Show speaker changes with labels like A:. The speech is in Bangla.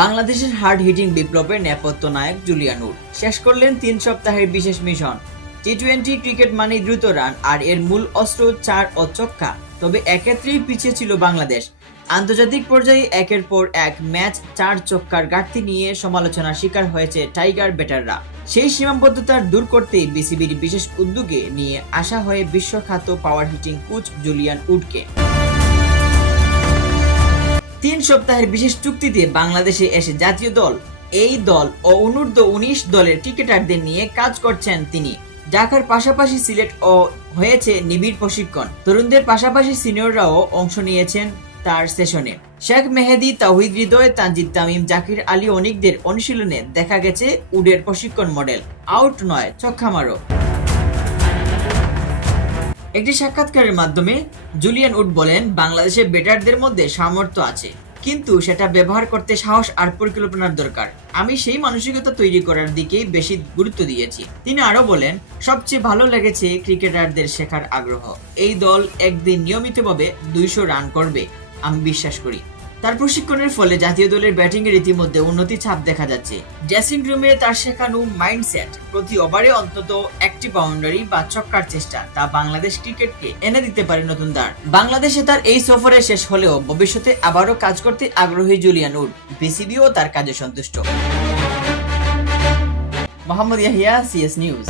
A: বাংলাদেশের হার্ড হিটিং বিপ্লবের নেপথ্য নায়ক জুলিয়ান উড শেষ করলেন তিন সপ্তাহের বিশেষ মিশন। টি টোয়েন্টি ক্রিকেট মানে দ্রুত রান, আর এর মূল অস্ত্র চার ও ছক্কা তবে এক্ষেত্রেই পিছিয়ে ছিল বাংলাদেশ। আন্তর্জাতিক পর্যায়ে একের পর এক ম্যাচ চার চক্কার ঘাটতি নিয়ে সমালোচনার শিকার হয়েছে টাইগার ব্যাটাররা সেই সীমাবদ্ধতার দূর করতেই বিসিবির বিশেষ উদ্যোগে নিয়ে আসা হয়ে বিশ্বখ্যাত পাওয়ার হিটিং কোচ জুলিয়ান উডকে তিন সপ্তাহের বিশেষ চুক্তিতে বাংলাদেশে এসে জাতীয় দল, এই দল ও অনূর্ধ্ব উনিশ দলের ক্রিকেটারদের নিয়ে কাজ করছেন তিনি। ঢাকার পাশাপাশি সিলেট ও হয়েছে নিবিড় প্রশিক্ষণ। তরুণদের পাশাপাশি সিনিয়ররাও অংশ নিয়েছেন তার সেশনে। শেখ মেহেদি তাহিদ হৃদয়, তানজিদ তামিম, জাকির আলী অনিকদের অনুশীলনে দেখা গেছে উডের প্রশিক্ষণ মডেল। আউট নয়, ছক্কা মারো। একটি সাক্ষাৎকারের মাধ্যমে জুলিয়ান উড বলেন, বাংলাদেশে বেটারদের মধ্যে সামর্থ্য আছে, কিন্তু সেটা ব্যবহার করতে সাহস আর পরিকল্পনার দরকার। আমি সেই মানসিকতা তৈরি করার দিকেই বেশি গুরুত্ব দিয়েছি। তিনি আরও বলেন, সবচেয়ে ভালো লেগেছে ক্রিকেটারদের শেখার আগ্রহ। এই দল একদিন নিয়মিতভাবে দুইশো রান করবে, আমি বিশ্বাস করি। তার প্রশিক্ষণের ফলে জাতীয় দলের ব্যাটিং এর ইতিমধ্যে উন্নতি ছাপ দেখা যাচ্ছে। ড্রেসিং রুমে তার শেখানো মাইন্ডসেট প্রতি ওভারে অন্তত একটি বাউন্ডারি বা ছক্কার চেষ্টা তা বাংলাদেশ ক্রিকেটকে এনে দিতে পারে নতুন দাঁড় বাংলাদেশে তার এই সফরে শেষ হলেও ভবিষ্যতে আবারও কাজ করতে আগ্রহী জুলিয়ান উড, বিসিবিও তার কাজে সন্তুষ্ট। Mohammad Yahya CS news